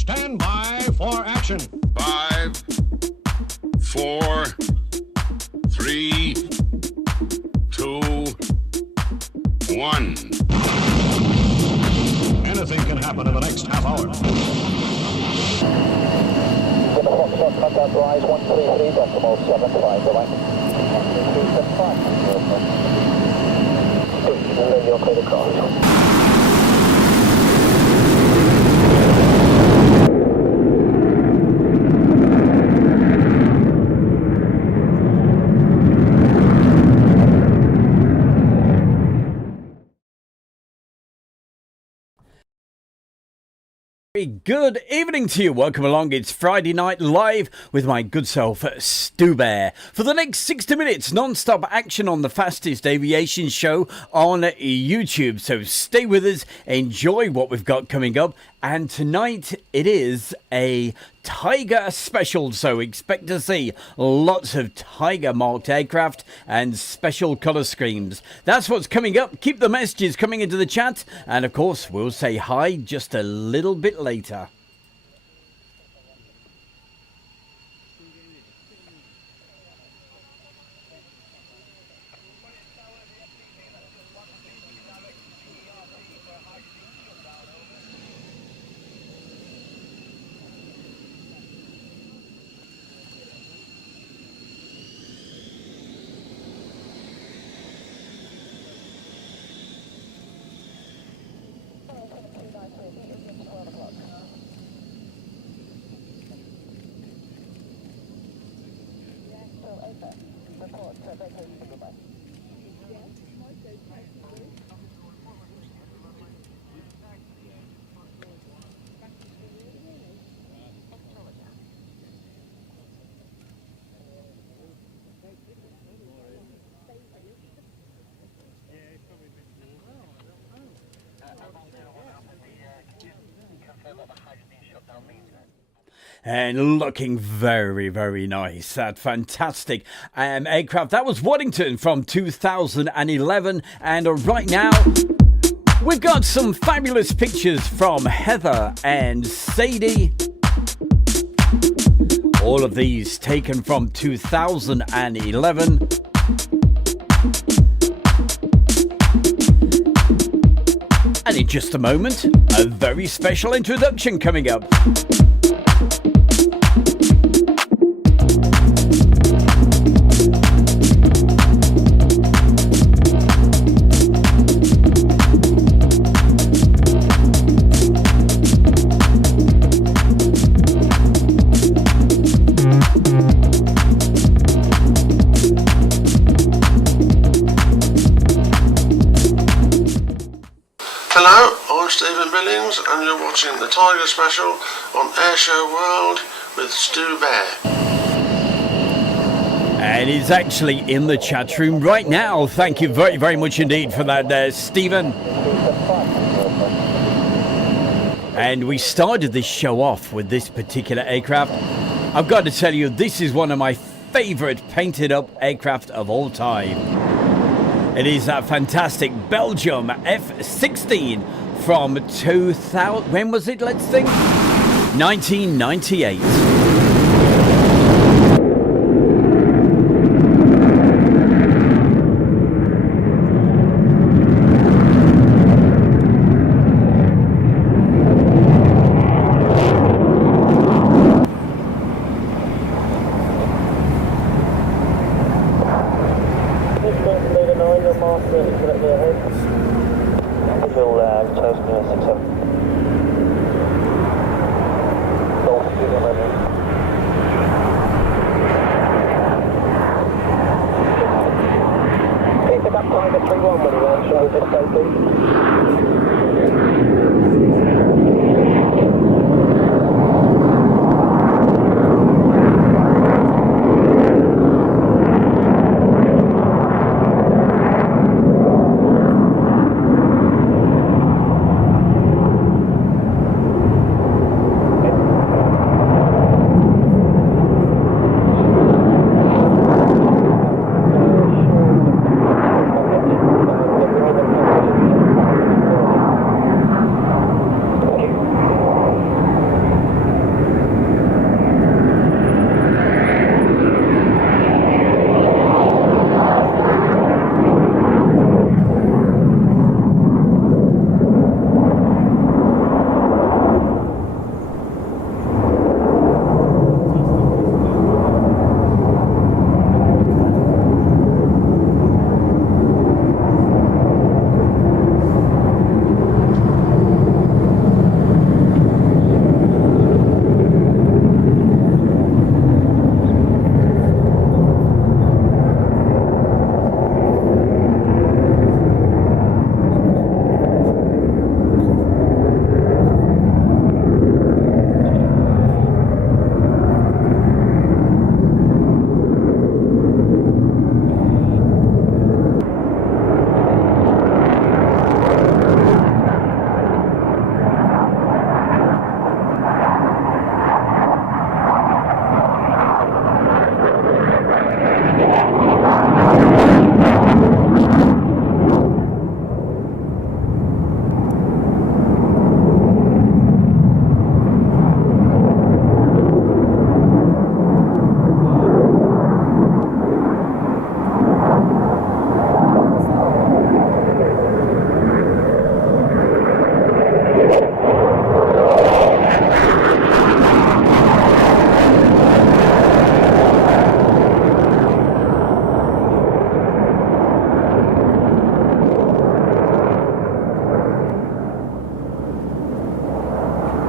Stand by for action. 5, 4, 3, 2, 1. Anything can happen in the next half hour. Contact rise 133.75, the line. 133.75. You're clear to cross. Good evening to you. Welcome along. It's Friday night live with my good self, Stu Bear. For the next 60 minutes, non-stop action on the fastest aviation show on YouTube. So stay with us, enjoy what we've got coming up. And tonight it is a Tiger special, so expect to see lots of Tiger marked aircraft and special colour schemes. That's what's coming up. Keep the messages coming into the chat, and of course we'll say hi just a little bit later. And looking very, very nice. That fantastic aircraft. That was Waddington from 2011. And right now, we've got some fabulous pictures from Heather and Sadie. All of these taken from 2011. And in just a moment, a very special introduction coming up. Hello, I'm Stephen Billings and you're watching the Tiger Special on Airshow World with Stu Bear. And he's actually in the chat room right now. Thank you very, very much indeed for that, Stephen. And we started this show off with this particular aircraft. I've got to tell you, this is one of my favourite painted up aircraft of all time. It is that fantastic Belgium F-16 from 2000. When was it? Let's think. 1998.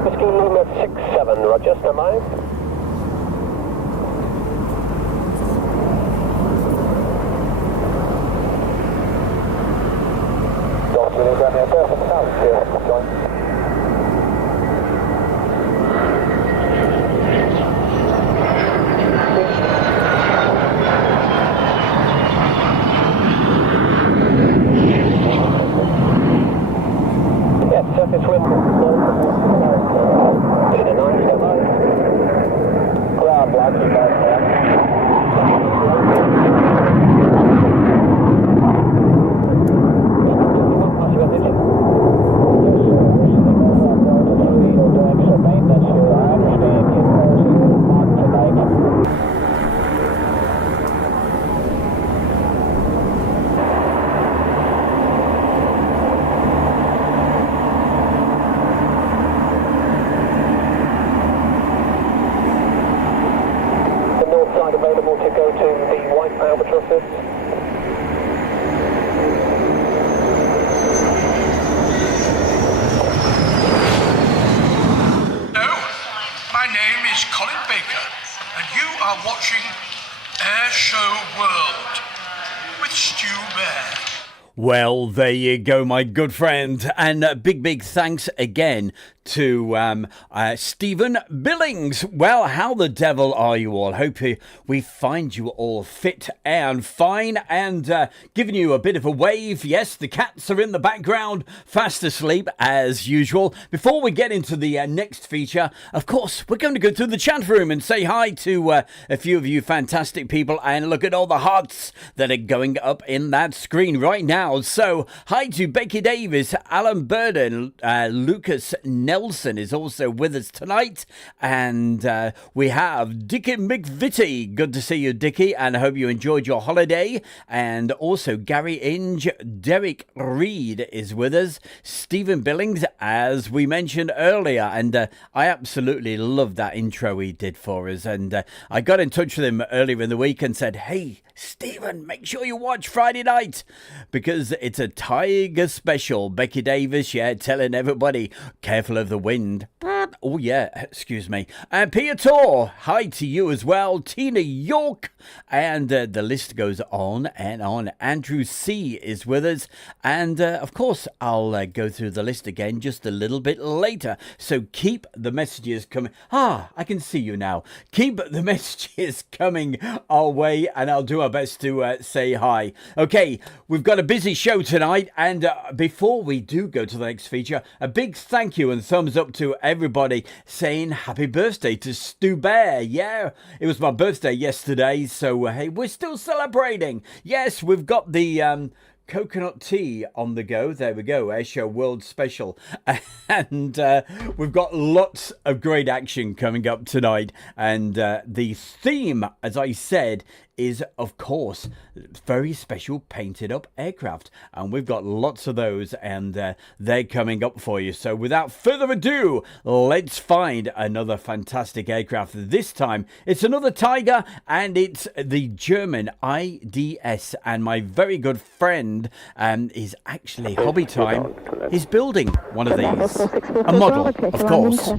Whiskey Lima 67, Roger, stand by. Don't really down there, perfect sound, here, join. Surface wind, in a 9 7. Ground block, you guys have. Available to go to the white albatrosses. Hello, my name is Colin Baker, and you are watching Air Show World with Stu Bear. Well, there you go, my good friend. And big thanks again to Stephen Billings. Well, how the devil are you all? Hope we find you all fit and fine and giving you a bit of a wave. Yes, the cats are in the background, fast asleep as usual. Before we get into the next feature, of course, we're going to go through the chat room and say hi to a few of you fantastic people and look at all the hearts that are going up in that screen right now. So, hi to Becky Davis, Alan Burden, Lucas Nelson is also with us tonight, and we have Dickie McVitie. Good to see you, Dickie, and I hope you enjoyed your holiday. And also Gary Inge, Derek Reed is with us, Stephen Billings, as we mentioned earlier, and I absolutely love that intro he did for us. And I got in touch with him earlier in the week and said, hey, Stephen, make sure you watch Friday night because it's a Tiger special. Becky Davis, yeah, telling everybody, careful of the wind. Oh, yeah, excuse me. And Peter Tor, hi to you as well. Tina York, and the list goes on and on. Andrew C. is with us. And, of course, I'll go through the list again just a little bit later. So keep the messages coming. I can see you now. Keep the messages coming our way, and I'll do our best to say hi. Okay, we've got a busy show tonight, and before we do go to the next feature, a big thank you and thumbs up to everybody saying happy birthday to Stu Bear. Yeah, it was my birthday yesterday, so hey, we're still celebrating. Yes, we've got the coconut tea on the go. There we go, Airshow World Special. And we've got lots of great action coming up tonight. And the theme, as I said, is, of course, very special painted up aircraft. And we've got lots of those, and they're coming up for you. So without further ado, let's find another fantastic aircraft. This time, it's another Tiger, and it's the German IDS. And my very good friend is actually Hobby Time is building one of these. A model, of course.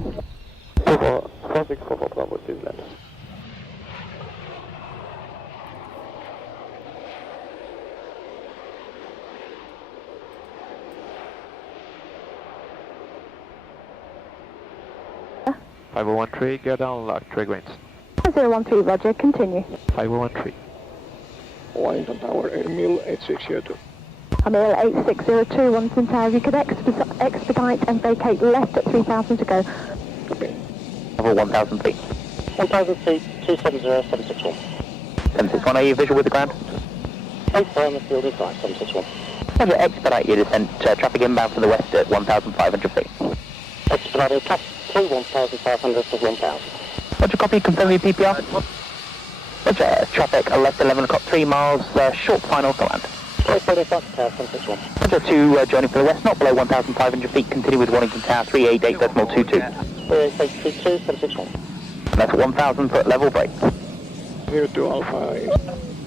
Five 513, go down lock, trig winds. 013, Roger, continue. 5013. Waddington Tower, Emil 8602. Emil 8602, Waddington Tower, you could expedite and vacate left at 3000 to go. Okay. Level 1000 feet. 1000 feet, 270761. 761, are you visual with the ground? Place on the field is right, 761. Roger, expedite your descent, traffic inbound from the west at 1500 feet. Expedited top 3, 1500 to 1000. Roger, copy, confirm your PPR. Roger, traffic left 11 o'clock, 3 miles, short final to land. Place on the tower, 761. Roger, 2 joining for the west, not below 1500 feet, continue with Waddington Tower, 388.22. 382, 761. And that's 1000 foot level break. 02 Alpha.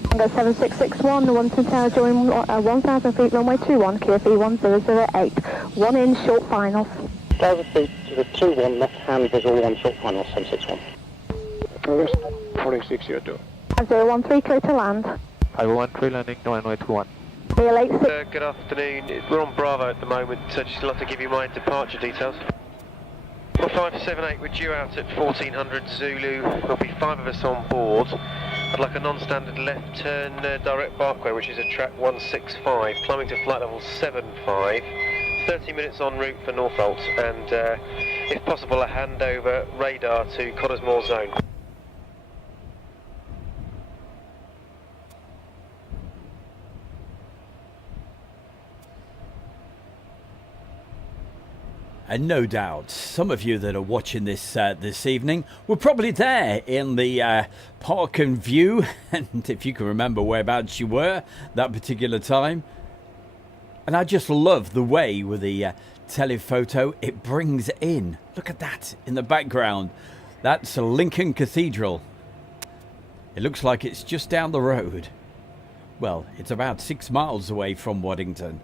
Tango 7661, the Waddington Tower, join 1000 feet, runway 21, QFE 1008. 1 in, short finals. Driver speed to the 2-1 left hand visual 1 short final 761. Progress 4602. 5013, clear to land. 513 landing, runway 21. BL86. Good afternoon. We're on Bravo at the moment, so just like to give you my departure details. 4578, we're due out at 1400 Zulu. There'll be 5 of us on board. I'd like a non-standard left turn direct barkway, which is at track 165, climbing to flight level 75. 30 minutes en route for Northolt, and if possible, a handover radar to Cottesmore zone. And no doubt, some of you that are watching this this evening were probably there in the Park and View, and if you can remember whereabouts you were that particular time. And I just love the way with the telephoto it brings in. Look at that in the background. That's Lincoln Cathedral. It looks like it's just down the road. Well, it's about 6 miles away from Waddington.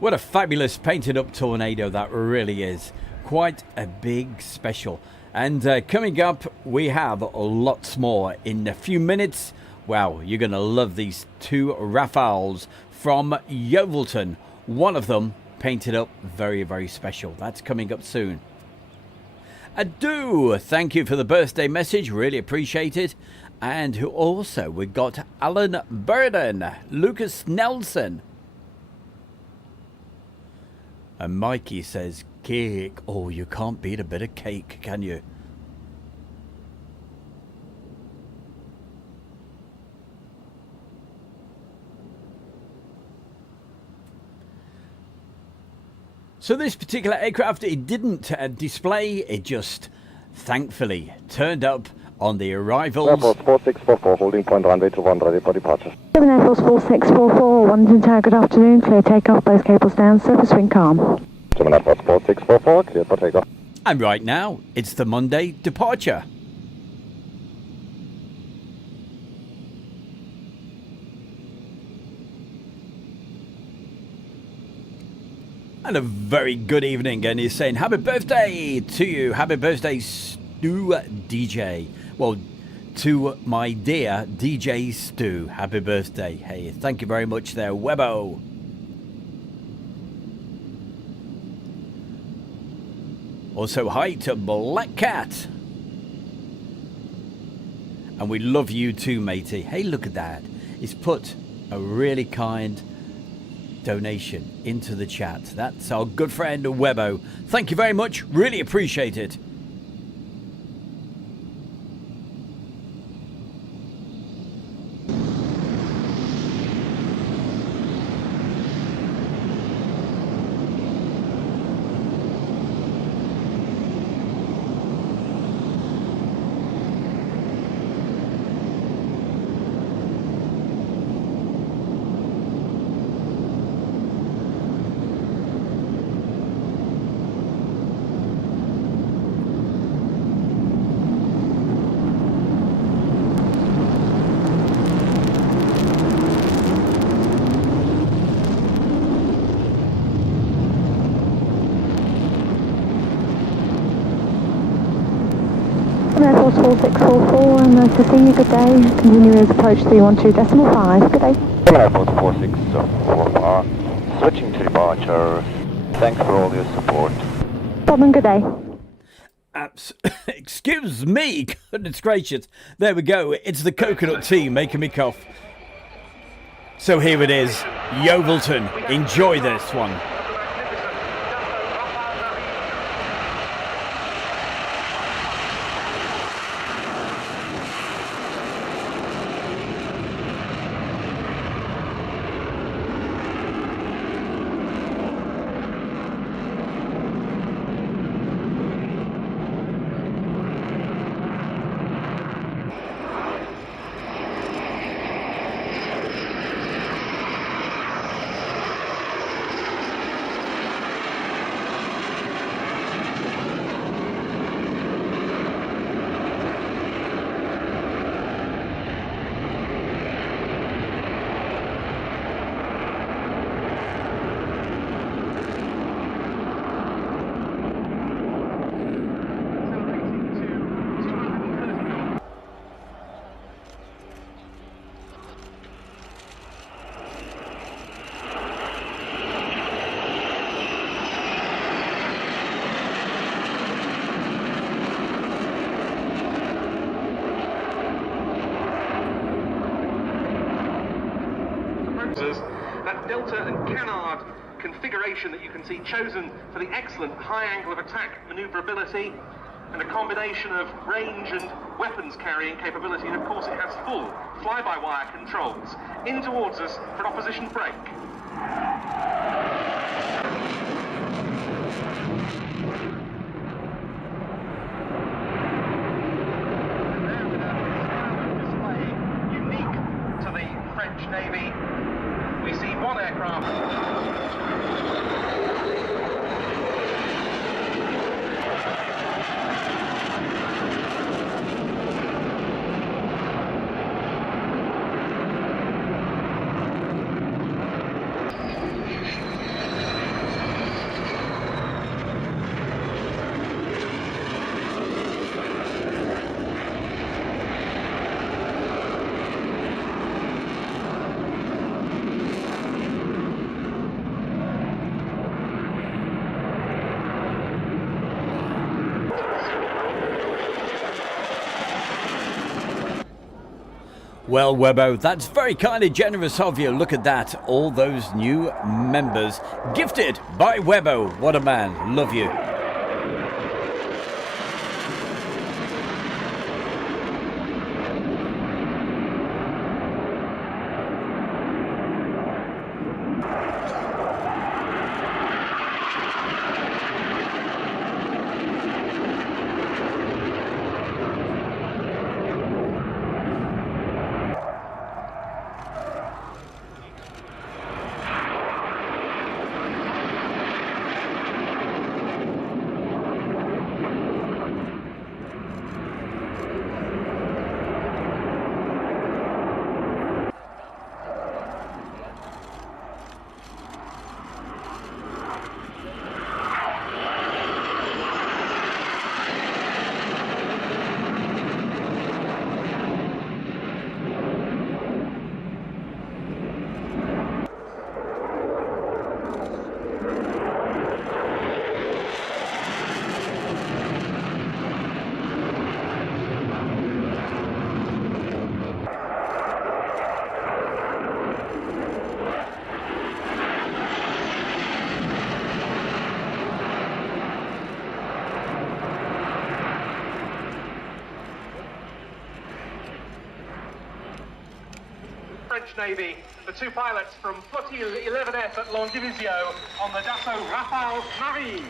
What a fabulous painted up tornado that really is. Quite a big special. And coming up, we have lots more in a few minutes. Wow, you're going to love these 2 Rafales from Yeovilton. One of them painted up very, very special. That's coming up soon. Ado, thank you for the birthday message. Really appreciate it. And who also, we got Alan Burden, Lucas Nelson. And Mikey says, cake. Oh, you can't beat a bit of cake, can you? So this particular aircraft, it didn't display. It just, thankfully, turned up on the arrivals. Air Force 4644, holding point runway 21, ready for departure. 7 Air Force 4644, Waddington Tower, good afternoon, clear takeoff, both cables down, surface wind calm. 7 Air Force 4644, clear for takeoff. And right now, it's the Monday departure. And a very good evening, and he's saying happy birthday to you. Happy birthday, Stu DJ. Well, to my dear DJ Stu. Happy birthday. Hey, thank you very much there, Webbo. Also, hi to Black Cat. And we love you too, matey. Hey, look at that. He's put a really kind donation into the chat. That's our good friend Webbo. Thank you very much. Really appreciate it. Air Force 4644, and nice to see you, good day. Continue as approach 312.5, good day. 7 Air Force 4644, switching to departure. Thanks for all your support. Problem, good day. Excuse me, goodness gracious. There we go. It's the coconut tea making me cough. So here it is, Yeovilton. Enjoy this one. delta and canard configuration that you can see chosen for the excellent high angle of attack maneuverability and a combination of range and weapons carrying capability, and of course it has full fly-by-wire controls. In towards us for an opposition brake. Navy. We see one aircraft. Well, Webbo, that's very kind of generous of you. Look at that. All those new members gifted by Webbo. What a man. Love you. French Navy, the two pilots from Flottille 11F at Landivisiau on the Dassault Rafale Marine.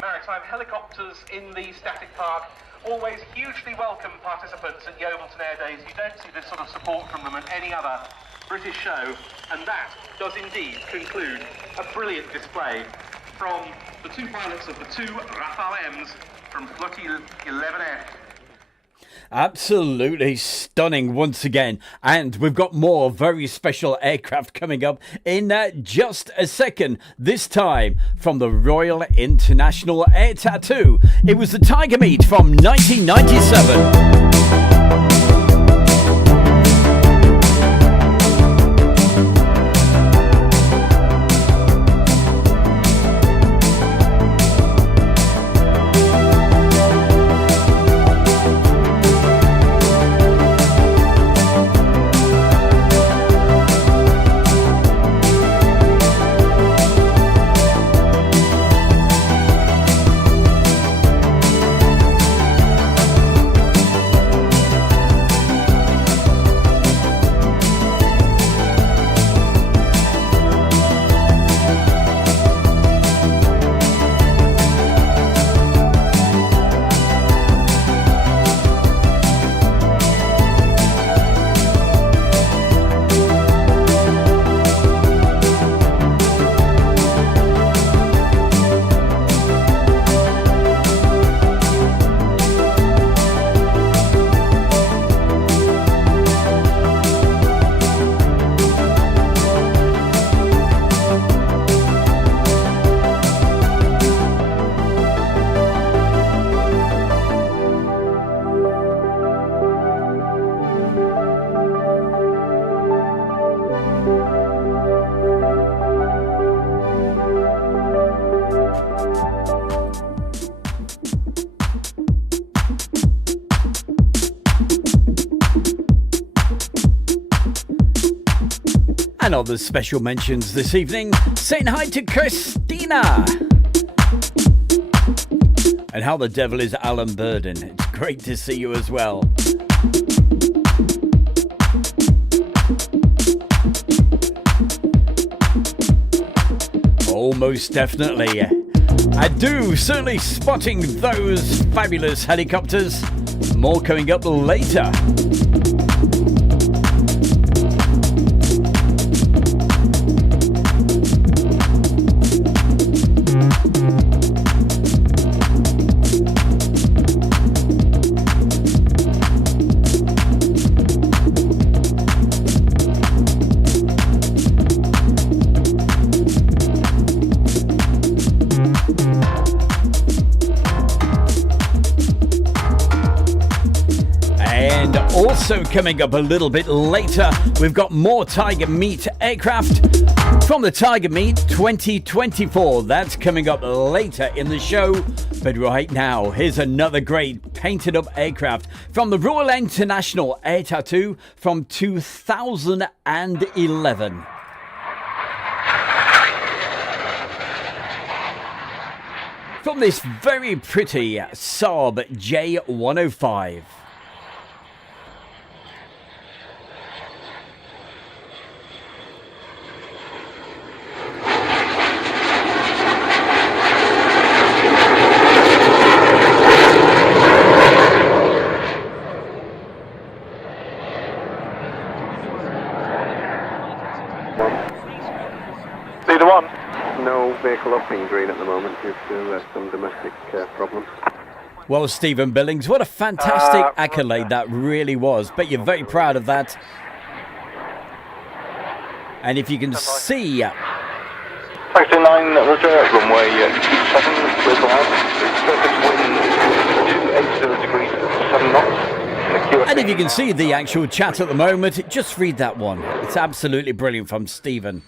Maritime helicopters in the static park. Always hugely welcome participants at Yeovilton Air Days. You don't see this sort of support from them at any other British show, and that does indeed conclude a brilliant display from the two pilots of the two Rafale M's from Flottille 11F. Absolutely stunning once again. And we've got more very special aircraft coming up in just a second. This time from the Royal International Air Tattoo. It was the Tiger Meet from 1997. And other special mentions this evening, saying hi to Christina. And how the devil is Alan Burden? It's great to see you as well. Oh, most definitely. I do, certainly spotting those fabulous helicopters. More coming up later. Also coming up a little bit later, we've got more Tiger Meet aircraft from the Tiger Meet 2024. That's coming up later in the show. But right now, here's another great painted up aircraft from the Royal International Air Tattoo from 2011. From this very pretty Saab J105. Vehicle up in green at the moment due to some domestic problems. Well, Stephen Billings, what a fantastic accolade that really was. Bet you're very proud of that. And if you can see... Factor 9, Roger, runway 27, clear to land. Surface wind 280 degrees, 7 knots. And if you can see the actual chat at the moment, just read that one. It's absolutely brilliant from Stephen.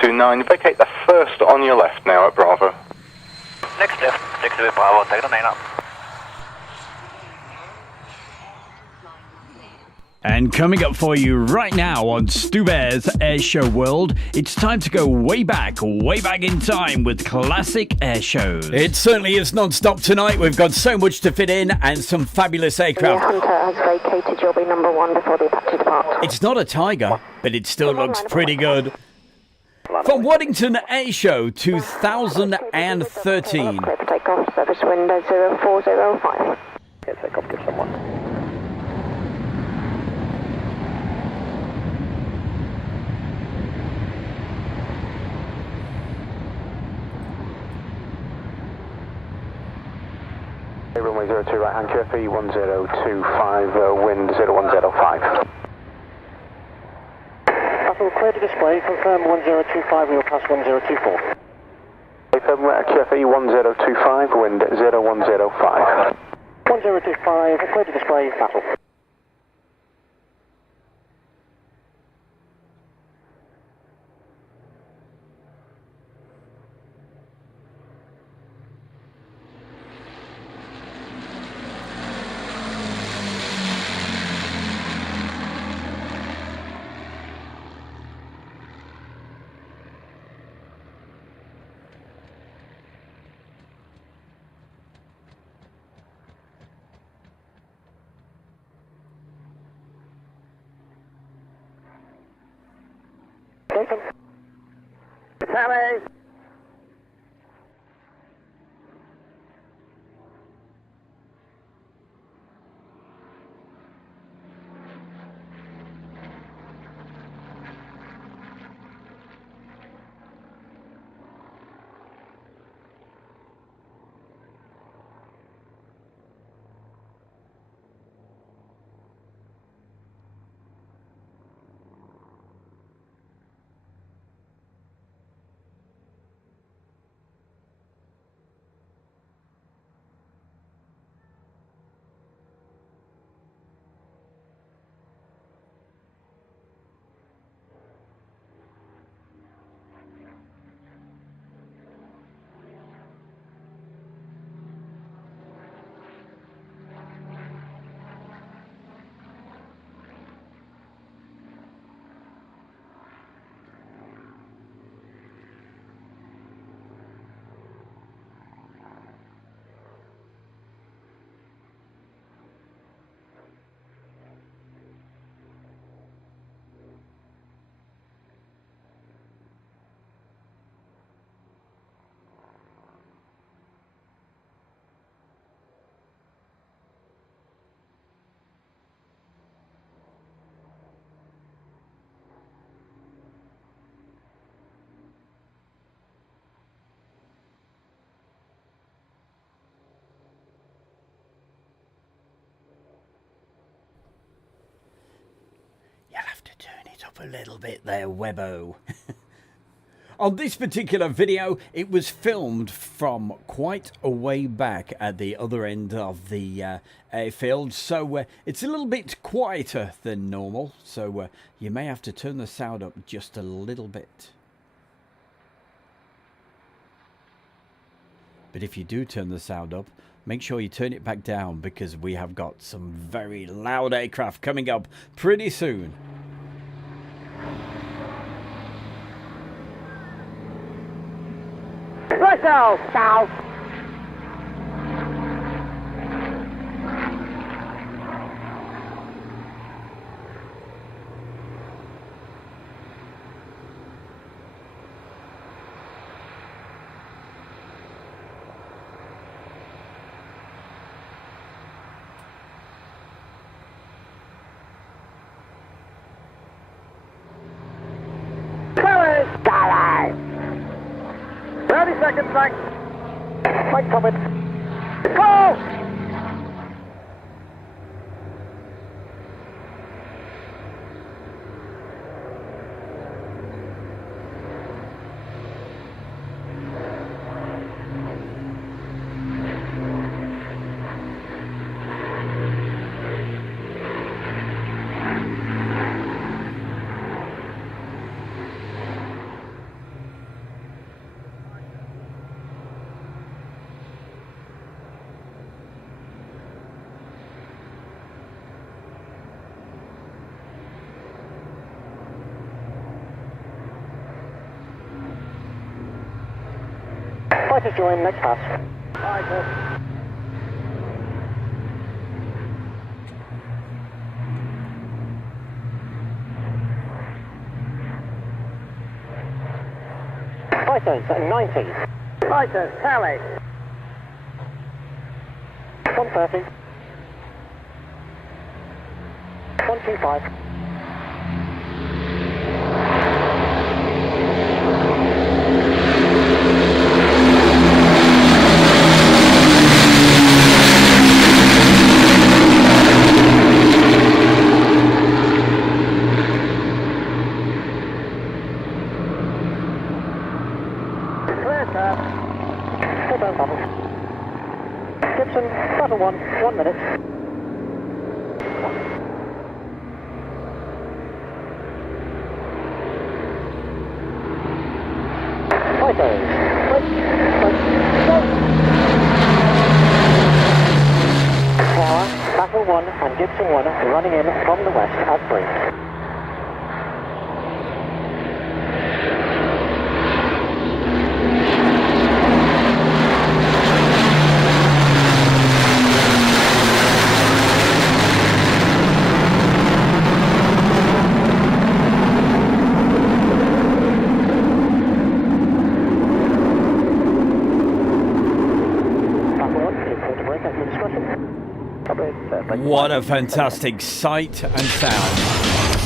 29, vacate the first on your left now at Bravo. Next left, 6 Bravo, take the 9 up. And coming up for you right now on Stu Bear's Airshow World, it's time to go way back in time with classic air shows. It certainly is non-stop tonight. We've got so much to fit in and some fabulous aircraft. Yeah, Hunter has vacated. You'll be number 1 before the Apache depart. It's not a Tiger, but it still looks pretty good. From Waddington Air Show 2013. Clear for takeoff, service window 0405. Okay, takeoff, give someone. Runway 02 right hand, QFE 1025, wind 0105. Clear to display, confirm 1025, we will pass 1024. QFE 1025, wind 0105. 1025, clear to display, battle. Sammy! up a little bit there, Webbo. On this particular video, it was filmed from quite a way back at the other end of the airfield, so it's a little bit quieter than normal, so you may have to turn the sound up just a little bit. But if you do turn the sound up, make sure you turn it back down, because we have got some very loud aircraft coming up pretty soon. Russell, south. Colors, colors. 30 seconds, thanks. Mike Thomas. Go! Fighters join next pass. Fighters. Fighters at 90. Fighters, tally. 130. 125. Gibson, battle 1 minute. Fighters, go! Tower, battle 1 and Gibson 1 running in from the west at 3. What a fantastic sight and sound.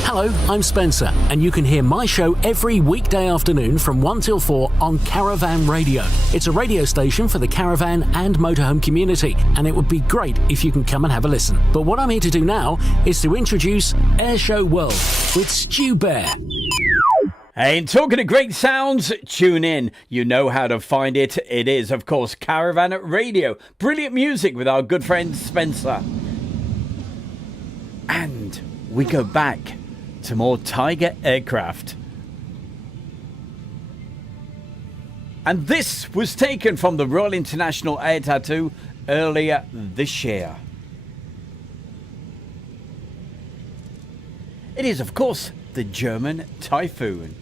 Hello, I'm Spencer, and you can hear my show every weekday afternoon from 1 till 4 on Caravan Radio. It's a radio station for the caravan and motorhome community, and it would be great if you can come and have a listen. But what I'm here to do now is to introduce Airshow World with Stu Bear. Hey, and talking of great sounds, tune in. You know how to find it. It is, of course, Caravan Radio. Brilliant music with our good friend Spencer. And we go back to more Tiger aircraft. And this was taken from the Royal International Air Tattoo earlier this year. It is, of course, the German Typhoon.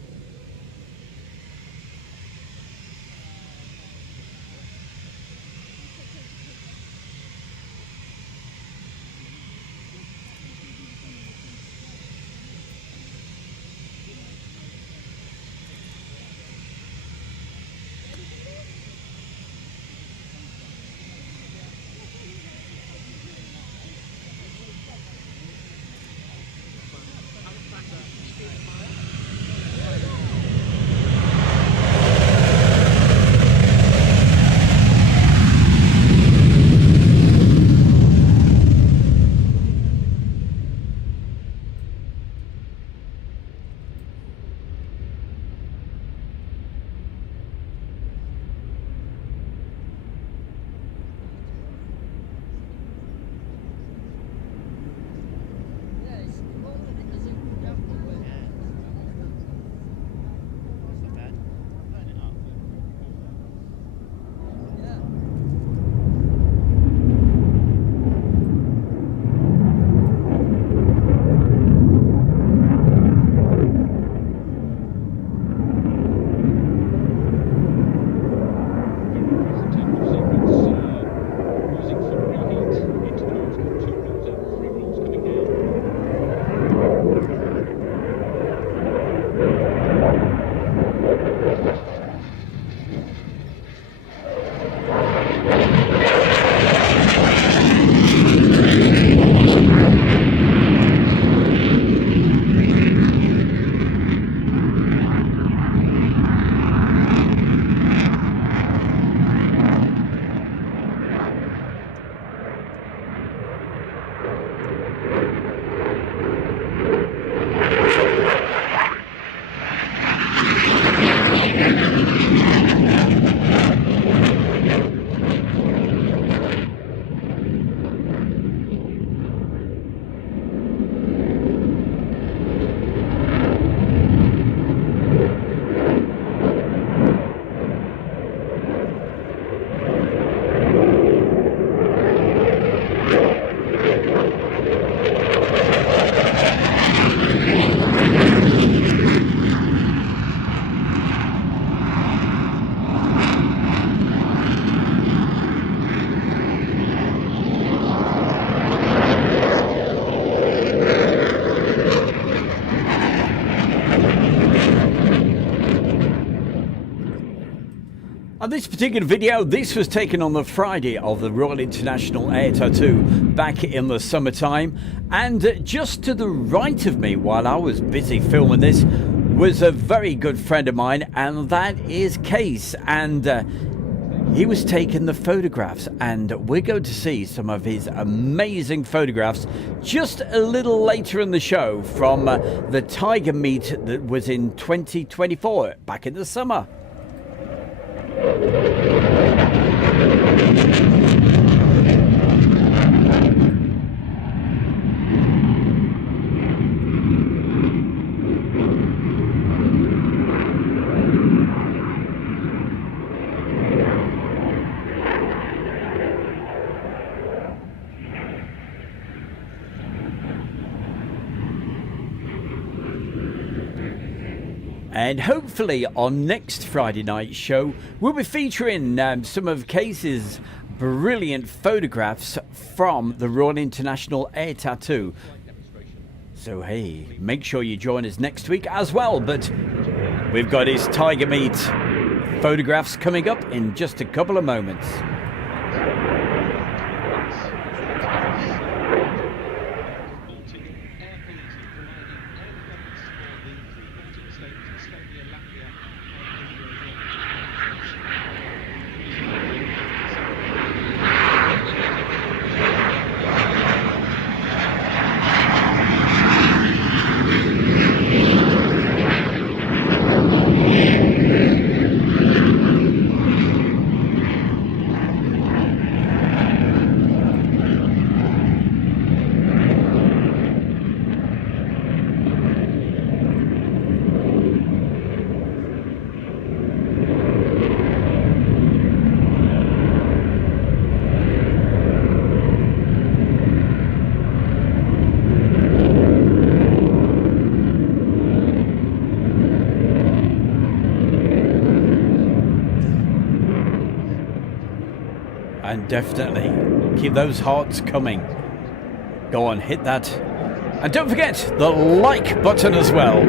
On this particular video, this was taken on the Friday of the Royal International Air Tattoo back in the summertime. And just to the right of me, while I was busy filming this, was a very good friend of mine, and that is Case. And he was taking the photographs, and we're going to see some of his amazing photographs just a little later in the show from the Tiger Meet that was in 2024, back in the summer. And hopefully on next Friday night's show, we'll be featuring some of Case's brilliant photographs from the Royal International Air Tattoo. So hey, make sure you join us next week as well. But we've got his Tiger Meet photographs coming up in just a couple of moments. And definitely keep those hearts coming. Go on, hit that. And don't forget the like button as well.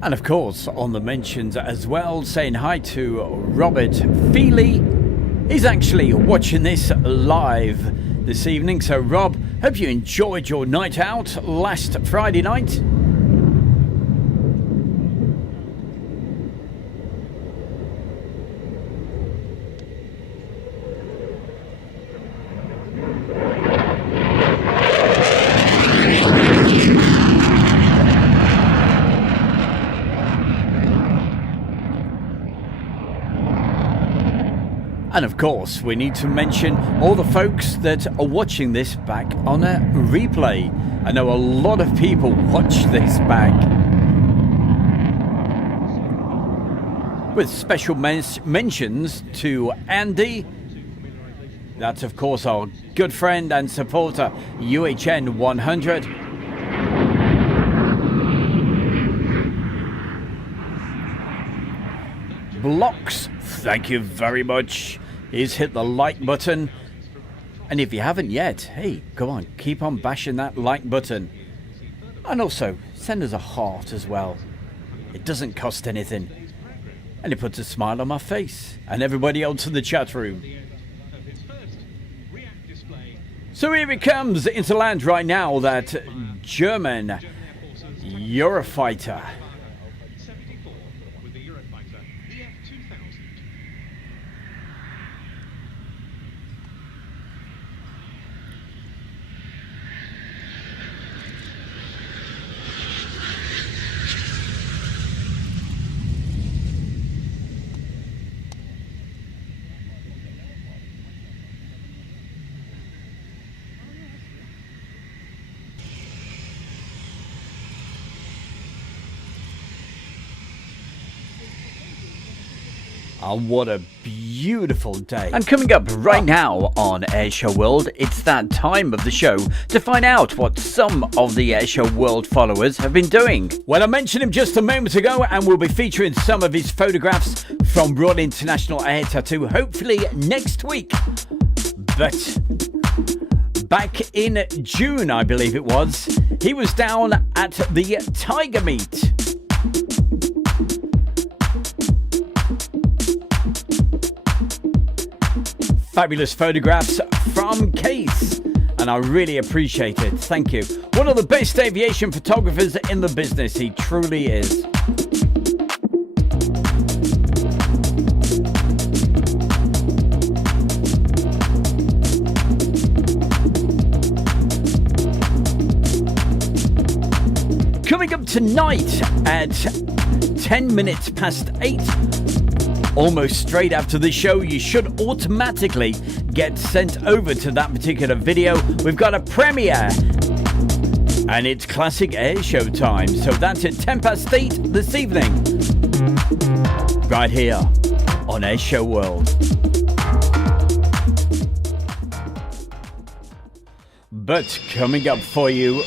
And of course, on the mentions as well, saying hi to Robert Feely. He's actually watching this live this evening. So Rob, hope you enjoyed your night out last Friday night. And of course, we need to mention all the folks that are watching this back on a replay. I know a lot of people watch this back. With special mentions to Andy. That's of course our good friend and supporter, UHN 100. Blocks, thank you very much. He's hit the like button. And if you haven't yet, hey, go on, keep on bashing that like button. And also, send us a heart as well. It doesn't cost anything. And it puts a smile on my face. And everybody else in the chat room. So here it comes into land right now, that German Eurofighter. Oh, what a beautiful day. And coming up right now on Airshow World, it's that time of the show to find out what some of the Airshow World followers have been doing. Well, I mentioned him just a moment ago, and we'll be featuring some of his photographs from Royal International Air Tattoo, hopefully next week. But back in June, I believe it was, he was down at the Tiger Meet. Fabulous photographs from Case, and I really appreciate it. Thank you. One of the best aviation photographers in the business. He truly is. Coming up tonight at 10 minutes past 8. Almost straight after the show, you should automatically get sent over to that particular video. We've got a premiere, and it's classic air show time. So that's at 10 past 8 this evening, right here on Air Show World. But coming up for you,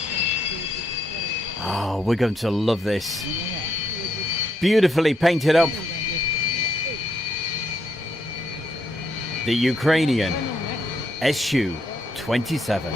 oh, we're going to love this. Beautifully painted up. The Ukrainian Su-27.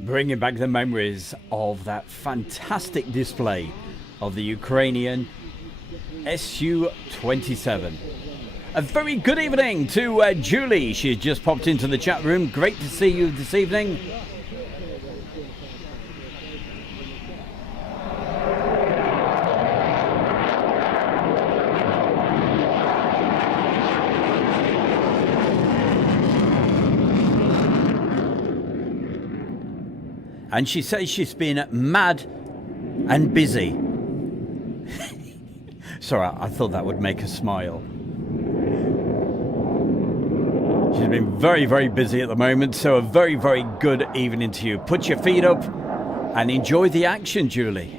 Bringing back the memories of that fantastic display of the Ukrainian Su-27. A very good evening to Julie. She's just popped into the chat room. Great to see you this evening. And she says she's been mad and busy. Sorry, I thought that would make her smile. She's been very, very busy at the moment, so a very, very good evening to you. Put your feet up and enjoy the action, Julie.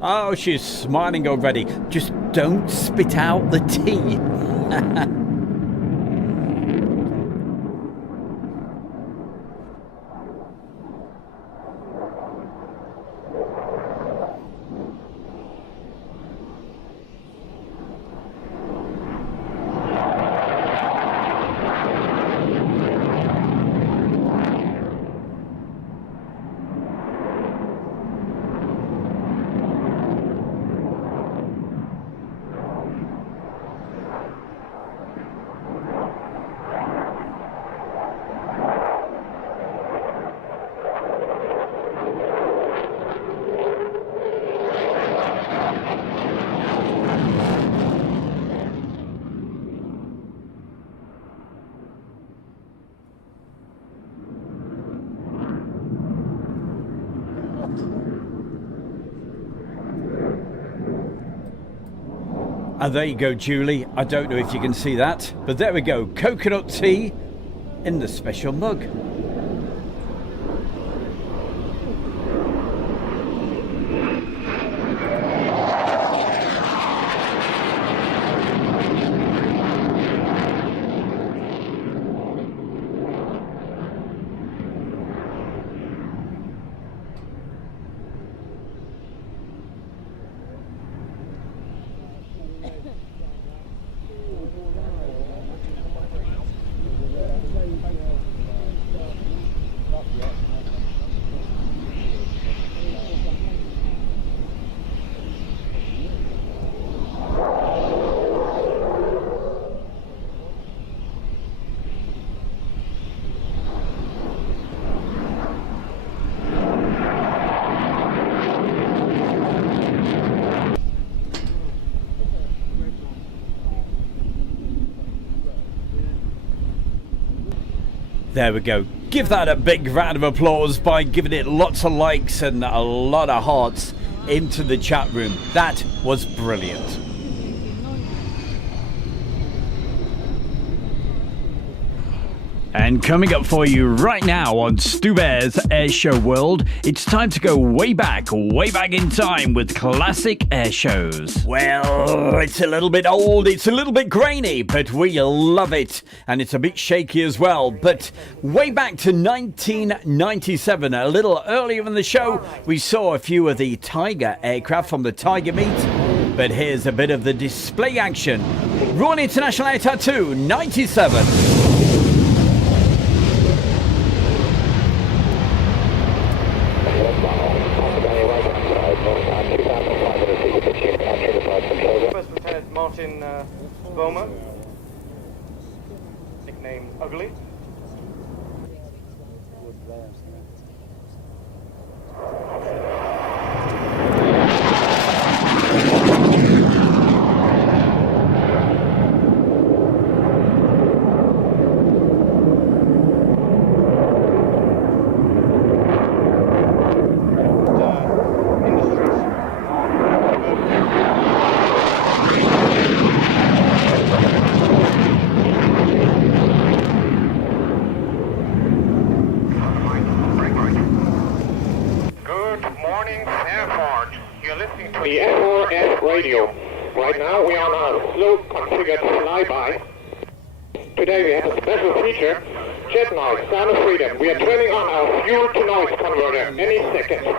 Oh, she's smiling already. Just don't spit out the tea. And there you go, Julie. I don't know if you can see that, but there we go. Coconut tea in the special mug. There we go. Give that a big round of applause by giving it lots of likes and a lot of hearts into the chat room. That was brilliant. And coming up for you right now on Stu Bear's Airshow World, it's time to go way back in time with classic air shows. Well, it's a little bit old, it's a little bit grainy, but we love it. And it's a bit shaky as well. But way back to 1997, a little earlier in the show, we saw a few of the Tiger aircraft from the Tiger meet. But here's a bit of the display action. Royal International Air Tattoo 97. First Lieutenant Martin Bowman, nicknamed Ugly. The FRS radio. Right now we are on a slow configured flyby. Today we have a special feature, jet noise, sound of freedom. We are turning on our fuel to noise converter any second.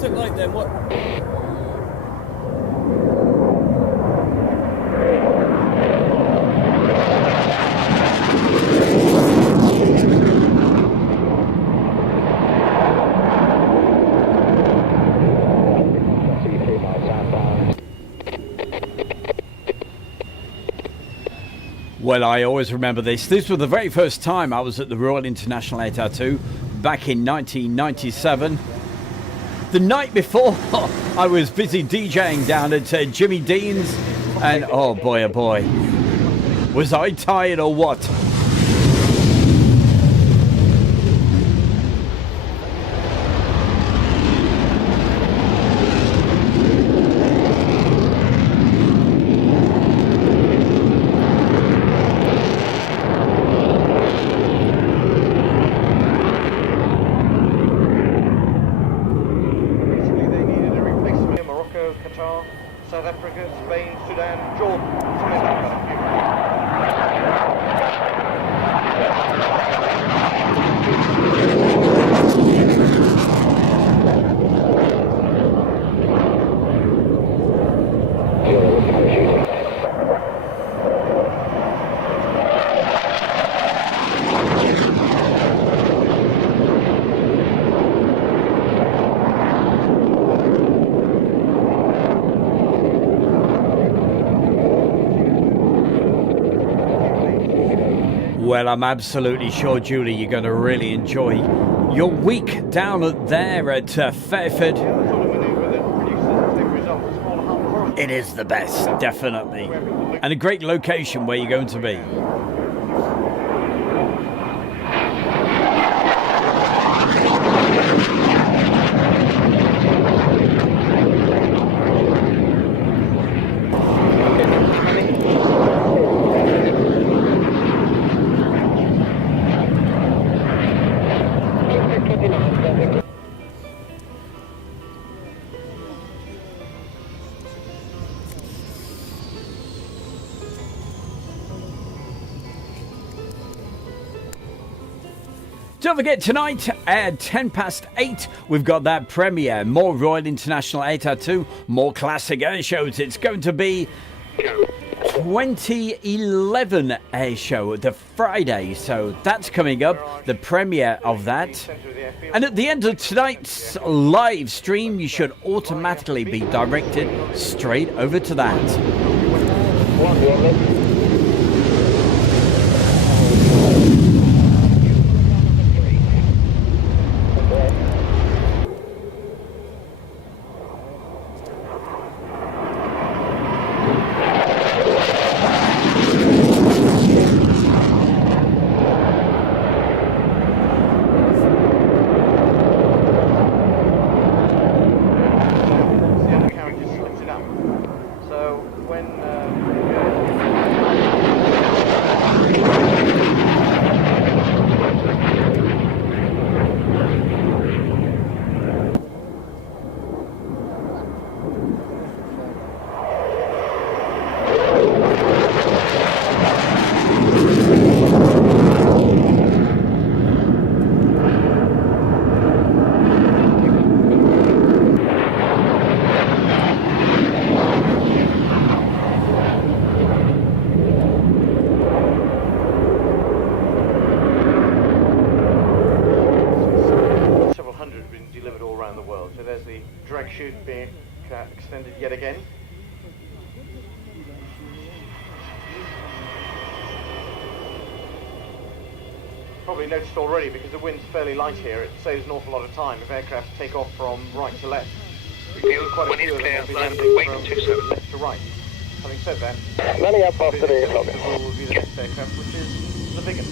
What's it like then? What? Well, I always remember this. This was the very first time I was at the Royal International Air Tattoo back in 1997. The night before, I was busy DJing down at Jimmy Dean's, and oh boy, was I tired or what? South Africa, Spain, Sudan, Jordan, something like that. Well, I'm absolutely sure, Julie, you're going to really enjoy your week down there at Fairford. It is the best, definitely. And a great location where you're going to be. Don't forget, tonight at 8:10, we've got that premiere. More Royal International Air Tattoo, more classic air shows. It's going to be 2011 air show, the Friday. So that's coming up, the premiere of that. And at the end of tonight's live stream, you should automatically be directed straight over to that. Extended yet again. Probably noticed already, because the wind's fairly light here, it saves an awful lot of time if aircraft take off from right to left. Quite a few of them will be landing from left to right. Having said that, Landing up after the will be the next aircraft, which is the Vigan.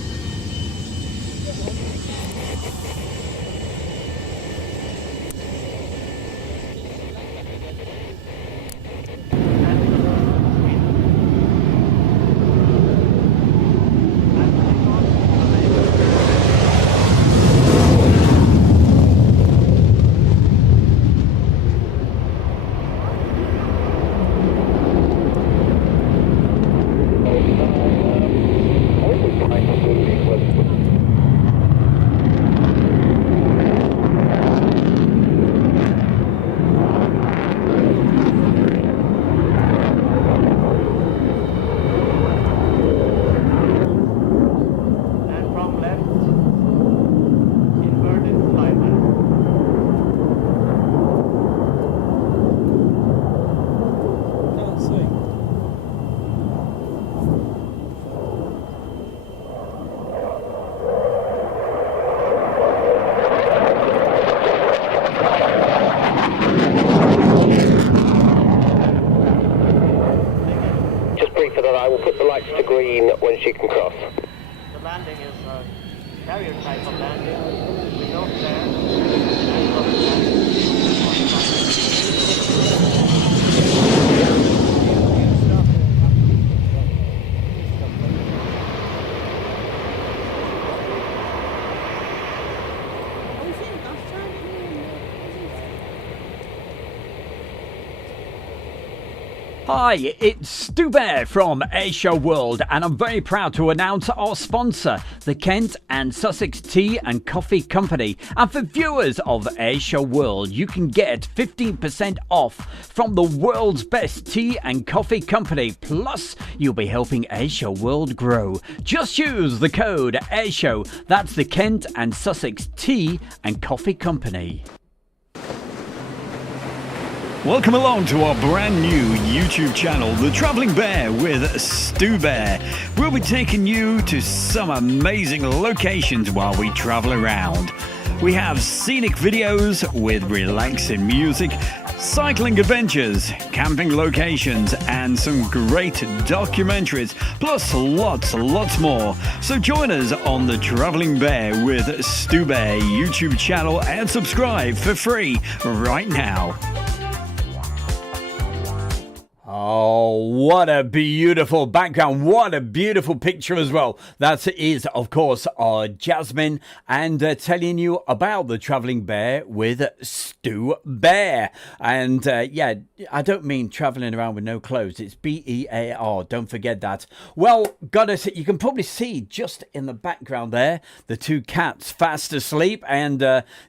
I will put the lights to green when she can cross. The landing is carrier type of landing. We don't stand. Hi, it's Stu Bear from Airshow World, and I'm very proud to announce our sponsor, the Kent and Sussex Tea and Coffee Company. And for viewers of Airshow World, you can get 15% off from the world's best tea and coffee company. Plus, you'll be helping Airshow World grow. Just use the code Airshow. That's the Kent and Sussex Tea and Coffee Company. Welcome along to our brand new YouTube channel, The Travelling Bear with Stu Bear. We'll be taking you to some amazing locations while we travel around. We have scenic videos with relaxing music, cycling adventures, camping locations, and some great documentaries, plus lots more. So join us on The Travelling Bear with Stu Bear YouTube channel and subscribe for free right now. Oh, what a beautiful background. What a beautiful picture as well. That is, of course, our Jasmine, and telling you about the Travelling Bear with Stu Bear. And yeah, I don't mean travelling around with no clothes. It's B-E-A-R. Don't forget that. Well, gotta say, you can probably see just in the background there, the two cats fast asleep, and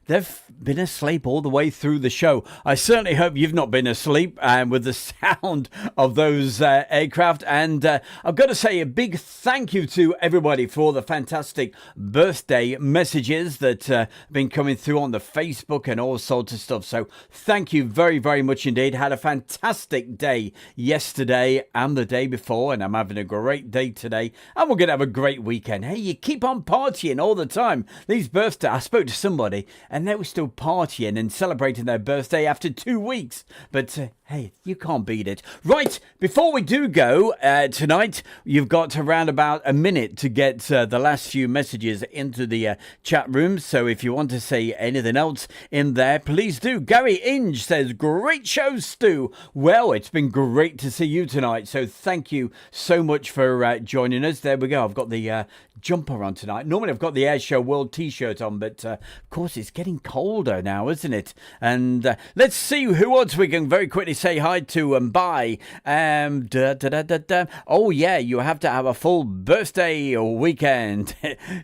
they've been asleep all the way through the show. I certainly hope you've not been asleep with the sound of those aircraft. And I've got to say a big thank you to everybody for the fantastic birthday messages that have been coming through on the Facebook and all sorts of stuff. So thank you very much indeed. Had a fantastic day yesterday and the day before, and I'm having a great day today, and we're gonna have a great weekend. Hey, you keep on partying all the time. These birthdays, I spoke to somebody and they were still partying and celebrating their birthday after 2 weeks, but hey, you can't beat it. Right, before we do go tonight, you've got around about a minute to get the last few messages into the chat room. So if you want to say anything else in there, please do. Gary Inge says, great show, Stu. Well, it's been great to see you tonight. So thank you so much for joining us. There we go. I've got the jumper on tonight. Normally I've got the Airshow World t-shirt on, but of course it's getting colder now, isn't it? And let's see who else we can very quickly say hi to and bye. Oh yeah, you have to have a full birthday weekend.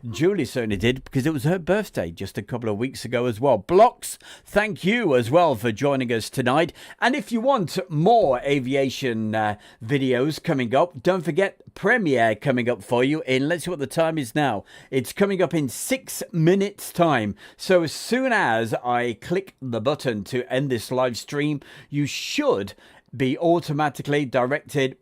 Julie certainly did, because it was her birthday just a couple of weeks ago as well. Blocks, thank you as well for joining us tonight. And if you want more aviation videos coming up, don't forget premiere coming up for you in, let's see what the time is now. It's coming up in 6 minutes time. So as soon as I click the button to end this live stream, you should be automatically directed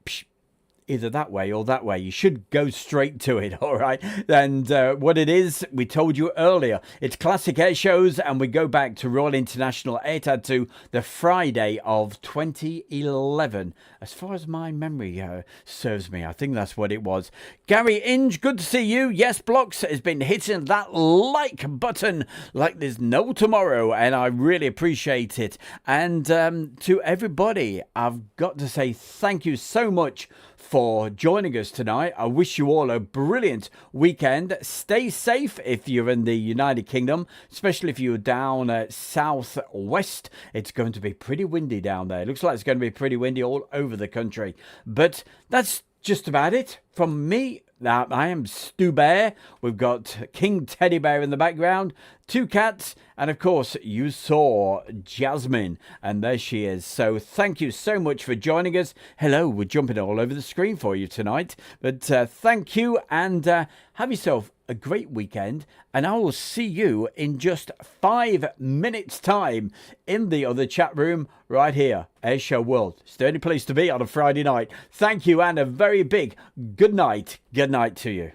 either that way or that way. You should go straight to it, all right? And what it is, we told you earlier, it's classic air shows, and we go back to Royal International Air Tattoo, the Friday of 2011. As far as my memory serves me, I think that's what it was. Gary Inge, good to see you. Yes, Blocks has been hitting that like button like there's no tomorrow, and I really appreciate it. And to everybody, I've got to say thank you so much for joining us tonight. I wish you all a brilliant weekend. Stay safe if you're in the United Kingdom, especially if you're down southwest. It's going to be pretty windy down there. It looks like it's going to be pretty windy all over the country. But that's just about it from me. Now, I am Stu Bear. We've got King Teddy Bear in the background, two cats, and of course you saw Jasmine, and there she is. So thank you so much for joining us. Hello, we're jumping all over the screen for you tonight, but thank you, and have yourself a great weekend, and I will see you in just 5 minutes time in the other chat room right here, Airshow World. It's the only place to be on a Friday night. Thank you, and a very big good night to you.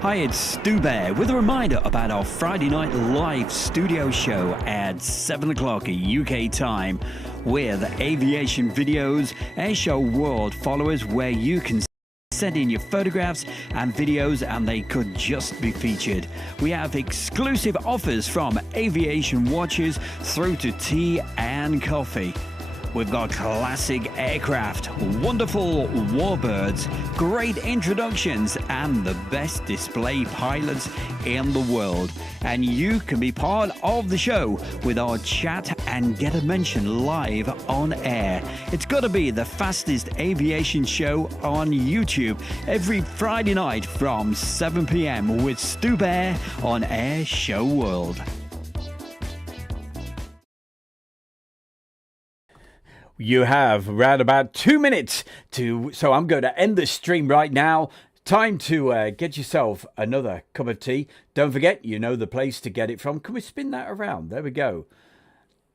Hi, it's Stu Bear with a reminder about our Friday night live studio show at 7 o'clock UK time with aviation videos, Airshow World followers where you can send in your photographs and videos and they could just be featured. We have exclusive offers from aviation watches through to tea and coffee. We've got classic aircraft, wonderful warbirds, great introductions, and the best display pilots in the world. And you can be part of the show with our chat and get a mention live on air. It's got to be the fastest aviation show on YouTube every Friday night from 7 p.m. with Stu Bear on Air Show World. You have around about 2 minutes so I'm going to end the stream right now. Time to get yourself another cup of tea. Don't forget, you know the place to get it from. Can we spin that around? There we go.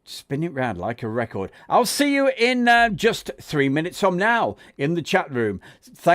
Spin it round like a record. I'll see you in just 3 minutes from now in the chat room. Thank